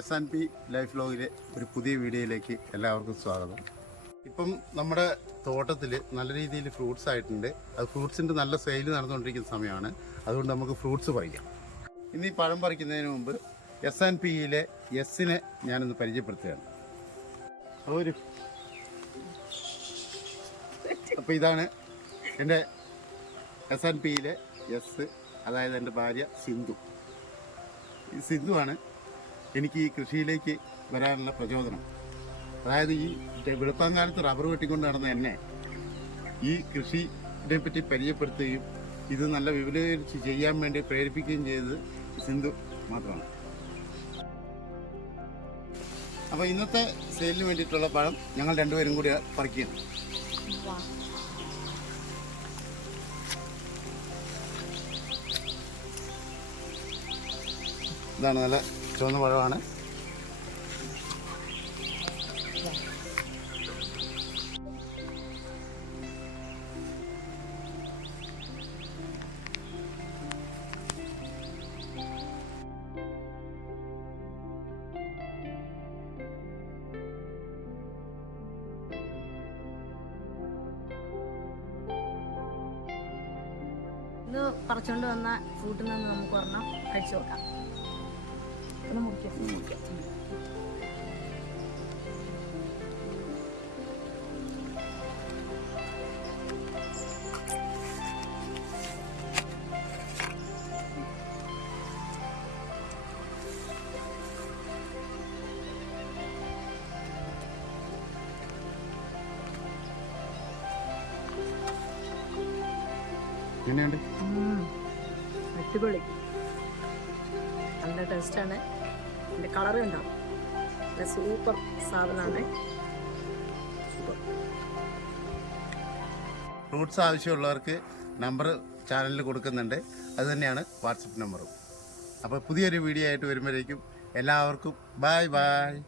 S and P life ബ്ലോഗിലെ ഒരു പുതിയ വീഡിയോയിലേക്ക് എല്ലാവർക്കും സ്വാഗതം. ഇപ്പം നമ്മുടെ തോട്ടത്തിൽ നല്ല രീതിയിൽ ഫ്രൂട്ട്സ് ആയിട്ടുണ്ട്. അത് ഫ്രൂട്ട്സിന്റെ നല്ല സെയിൽ നടന്നുകൊണ്ടിരിക്കുന്ന സമയമാണ്. അതുകൊണ്ട് നമുക്ക് ഫ്രൂട്ട്സ് പറിക്കാം. ഇന്ന് ഈ പഴം പറിക്കുന്നതിന് മുമ്പ് എസ് ആൻഡ് പിയിലെ എസ്സിനെ ഞാനൊന്ന് പരിചയപ്പെടുത്തുകയാണ്. ഒരു അപ്പോൾ ഇതാണ് എന്റെ എസ് ആൻഡ് പിയിലെ എസ് അതായത് എന്റെ ഭാര്യ സിന്ധു. സിന്ധുവാണ് എനിക്ക് ഈ കൃഷിയിലേക്ക് വരാനുള്ള പ്രചോദനം. അതായത് ഈ വെളുപ്പാങ്കാലത്ത് റബ്ബർ വെട്ടിക്കൊണ്ട് നടന്ന എന്നെ ഈ കൃഷിയെ പറ്റി പരിചയപ്പെടുത്തുകയും ഇത് നല്ല വിപുലീകരിച്ച് ചെയ്യാൻ വേണ്ടി പ്രേരിപ്പിക്കുകയും ചെയ്തത് സിന്ധു മാത്രമാണ്. അപ്പോൾ ഇന്നത്തെ സെയിലിന് വേണ്ടിയിട്ടുള്ള പഴം ഞങ്ങൾ രണ്ടുപേരും കൂടി പറിക്കുകയാണ്. ഇതാണ് നല്ല ചുവന്ന പഴമാണ് ഇന്ന് പറിച്ചോണ്ട് വന്ന ഫ്രൂട്ടിൽ നിന്ന് നമുക്ക് ഒരെണ്ണം കഴിച്ചു മുറിക്കാം എങ്ങനെയുണ്ട്. അടിപൊളി. നല്ല ടേസ്റ്റാണ്. അതിന്റെ കളറും ഉണ്ടാവും നല്ല സൂപ്പർ സാധനമാണ്. ഫ്രൂട്ട്സ് ആവശ്യമുള്ളവർക്ക് നമ്പർ ചാനലിൽ കൊടുക്കുന്നുണ്ട്. അത് തന്നെയാണ് വാട്സപ്പ് നമ്പറും. അപ്പോൾ പുതിയൊരു വീഡിയോ ആയിട്ട് വരുമ്പോഴേക്കും എല്ലാവർക്കും ബായ് ബായ്